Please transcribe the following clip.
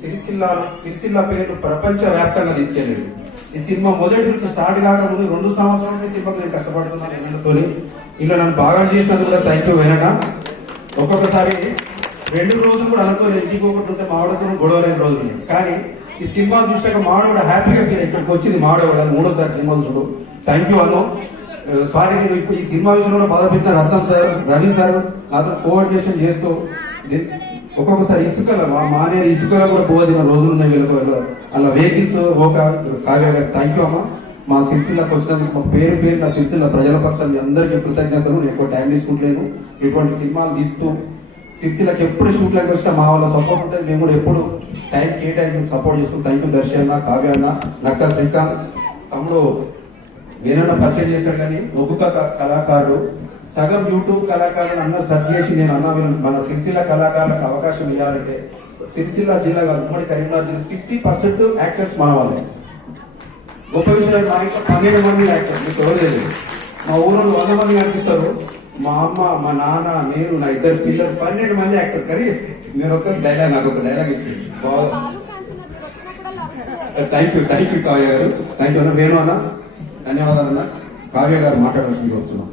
సిరిసిల్ల పేరు ప్రపంచ వ్యాప్తంగా తీసుకెళ్ళాడు. ఈ సినిమా మొదటి నుంచి స్టార్ట్ కాకముందు 2 సంవత్సరాల సినిమాకి నేను కష్టపడుతున్నాను వెనకతో. ఇలా నన్ను బాగా చేసినందుకు కూడా థ్యాంక్ యూ వెనక. ఒక్కొక్కసారి 2 రోజులు కూడా అనుకోలేదు, ఇంటికి ఒకటి ఉంటే మావాడతో గొడవలేని రోజులు. కానీ ఈ సినిమా చూసాక మావాడు కూడా హ్యాపీగా ఫీల్ ఇక్కడికి వచ్చింది. మావాడు 3వ సినిమా చూడు. Thank you Anu. సారీ, నేను ఇప్పుడు ఈ సినిమా విషయంలో మొదలుపెట్టిన రత్నం సార్, రవి సార్ నాతో కోఆర్డినేషన్ చేస్తూ ఒక్కొక్కసారి ఇసుకల మానేది ఇసుకలో కూడా పోవదిన రోజులు ఉన్నాయి వీళ్ళకి. అలా వెహికల్స్ కావ్య గారు థ్యాంక్ యూ అమ్మ. మా సిరిసిల్లకు వచ్చినందుకు మా పేరు నా సిరిసిల్ల ప్రజల పక్షాన్ని అందరికీ కృతజ్ఞతలు. నేను ఎక్కువ టైం తీసుకుంటలేదు. ఇటువంటి సినిమాలు తీస్తూ సిరిసిల్లకు ఎప్పుడు షూట్లకు వచ్చినా మా వాళ్ళ సపోర్ట్ ఉంటుంది. మేము కూడా ఎప్పుడు టైం కేటాయించి సపోర్ట్ చేస్తాం. థ్యాంక్ యూ దర్శి అన్న, కావ్య అన్న, నక్క శ్రీకాంత్ తమ్ముడు నేనన్నా పరిచయం చేశాడు. కానీ ఒక్కొక్క కళాకారుడు సగం యూట్యూబ్ కళాకారులను అందరూ సెర్చ్ చేసి నేను అన్నా మన సిరిసిల్ల కళాకారులకు అవకాశం ఇవ్వాలంటే సిరిసిల్ల జిల్లా ఉమ్మడి కరీంనగర్ జిల్లా 50% యాక్టర్స్ మన వాళ్ళే. గొప్ప విషయం మా ఇంట్లో 12 మంది యాక్టర్స్, మీకు ఎవరు లేదు. మా ఊళ్ళో 100 మంది కనిపిస్తారు. మా అమ్మ, మా నాన్న, నేను, నా 2 పిల్లలు 12 మంది యాక్టర్. కానీ మీరు నాకు ఒక డైలాగ్ ఇచ్చింది. థ్యాంక్ యూ కావ్య గారు. థ్యాంక్ యూ అన్న. వేణు అన్న ధన్యవాదాలు అన్న. కావ్య గారు మాట్లాడాల్సింది వస్తున్నాం.